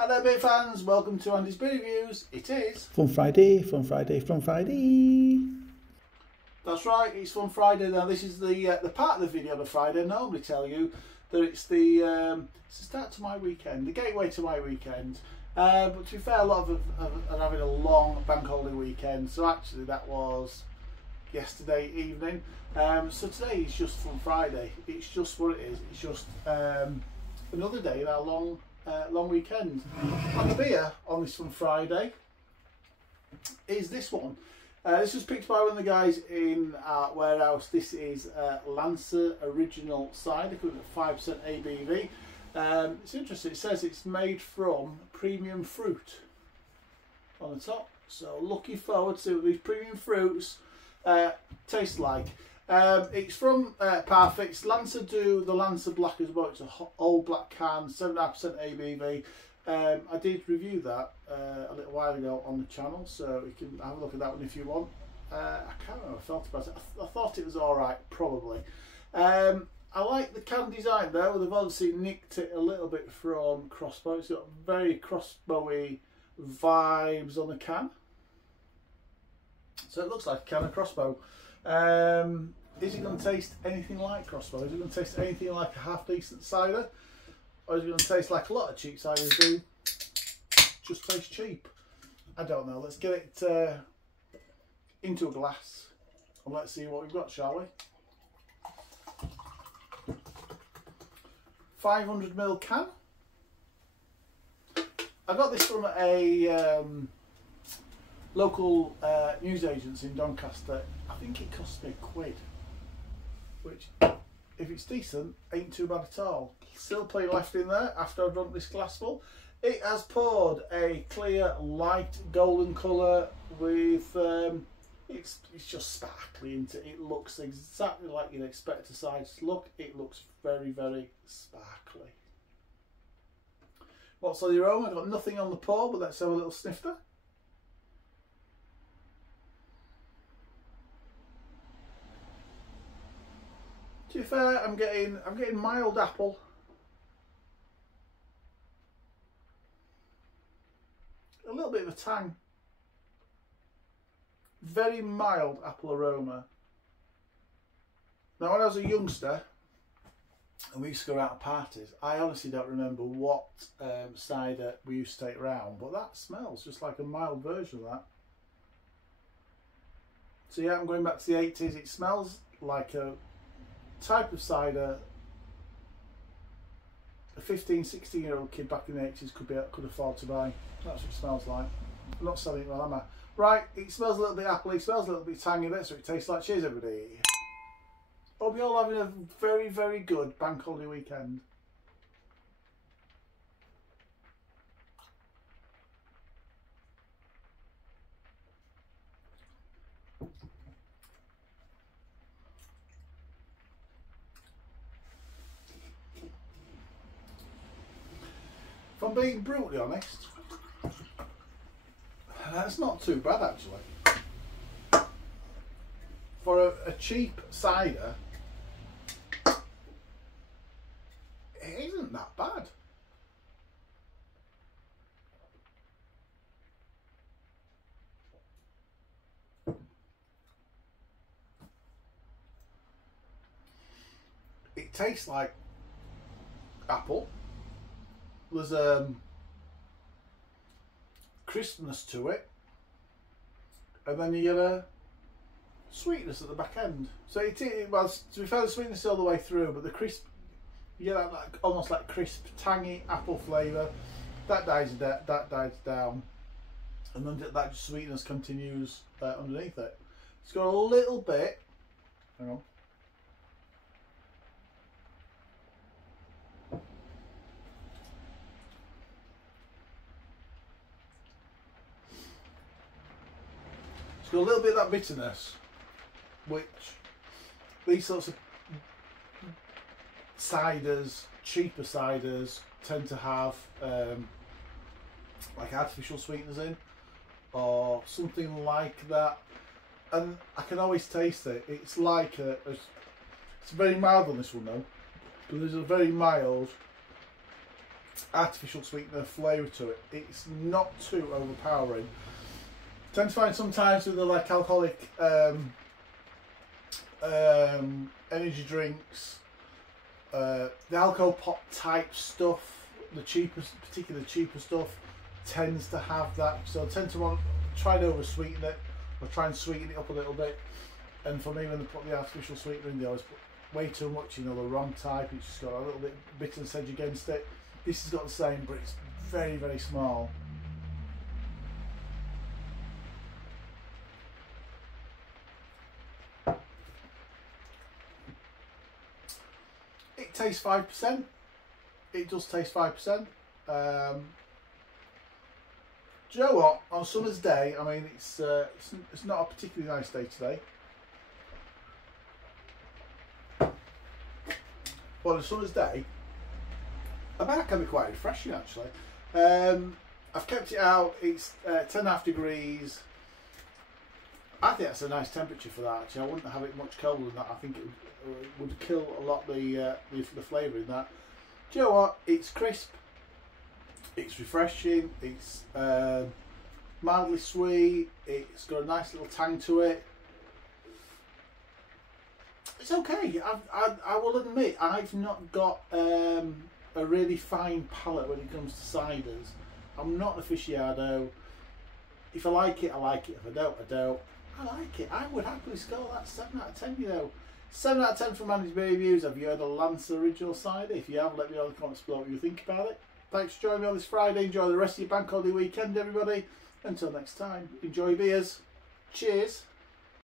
Hi there beer fans, welcome to Andy's Beer Reviews. It is Fun Friday, fun Friday, fun Friday. That's right, it's Fun Friday. Now this is the part of the video on a Friday I normally tell you that it's the start to my weekend, the gateway to my weekend. But to be fair, a lot of are having a long bank holiday weekend, so actually that was yesterday evening. So today is just Fun Friday. It's just what it is. It's just another day in our long weekend. And the beer on this Fun Friday is this one. This was picked by one of the guys in our warehouse. This is Lancer Original Cider, coming at 5% ABV. It's interesting, it says it's made from premium fruit on the top. So looking forward to what these premium fruits taste like. It's from Parfit's. Lancer do the Lancer Black as well. It's an old black can, 7.5% ABV. I did review that a little while ago on the channel, so you can have a look at that one if you want. I can't remember how I felt about it. I thought it was alright, probably. I like the can design though. They've obviously nicked it a little bit from Crossbow. It's got very Crossbowy vibes on the can. So it looks like a can of Crossbow. Is it going to taste anything like Crossbow? Is it going to taste anything like a half decent cider? Or is it going to taste like a lot of cheap ciders do? Just taste cheap? I don't know. Let's get it into a glass and let's see what we've got, shall we? 500ml can. I got this from a local news agency in Doncaster. I think it cost me £1, which, if it's decent, ain't too bad at all. Still plenty left in there after I've drunk this glassful. It has poured a clear, light golden colour with it's just sparkly, isn't it? It looks exactly like you'd expect a cider to look. It looks very, very sparkly. What's on the aroma? I've got nothing on the pour, but let's have a little snifter. To be fair, I'm getting mild apple. A little bit of a tang. Very mild apple aroma. Now when I was a youngster and we used to go out to parties, I honestly don't remember what cider we used to take round, but that smells just like a mild version of that. So yeah, I'm going back to the 80s. It smells like a type of cider a 15-16-year-old kid back in the 80s could afford to buy. That's what it smells like. I'm not selling it well, am I? Right, it smells a little bit appley, it smells a little bit tangy, that's what it tastes like. Cheers everybody. Hope you're all having a very, very good bank holiday weekend. If I'm being brutally honest, that's not too bad actually. For a cheap cider, it isn't that bad. It tastes like apple. There's crispness to it, and then you get a sweetness at the back end. So well, to be fair, the sweetness all the way through, but the crisp, you get that like, almost like crisp, tangy apple flavour. That dies down, and then that sweetness continues underneath it. It's got a little bit. Hang on. It's got a little bit of that bitterness, which these sorts of ciders, cheaper ciders, tend to have like artificial sweeteners in or something like that, and I can always taste it. It's like it's very mild on this one though, but there's a very mild artificial sweetener flavour to it. It's not too overpowering. I tend to find sometimes with the like alcoholic energy drinks, the alcohol pop type stuff, the cheapest, particularly the cheaper stuff, tends to have that. So I tend to want to try to over sweeten it, or try and sweeten it up a little bit. And for me, when they put the artificial sweetener in, they always put way too much, you know, the wrong type. It's just got a little bit bitterness edge against it. This has got the same, but it's very, very small. It tastes 5%. It does taste 5%. Do you know what? On a summer's day, I mean, it's not a particularly nice day today. Well, on a summer's day, I bet it can be quite refreshing actually. I've kept it out. It's 10.5 degrees. I think that's a nice temperature for that. Actually, I wouldn't have it much colder than that. I think it would kill a lot the flavour in that. Do you know what? It's crisp. It's refreshing. It's mildly sweet. It's got a nice little tang to it. It's okay. I will admit I've not got a really fine palate when it comes to ciders. I'm not an aficionado. If I like it, I like it. If I don't, I don't. I like it. I would happily score that 7 out of 10, you know. 7 out of 10 for Managed Beer Reviews. Have you heard of Lance Original Cider? If you have, let me know in the comments below what you think about it. Thanks for joining me on this Friday. Enjoy the rest of your bank holiday weekend, everybody. Until next time, enjoy your beers. Cheers.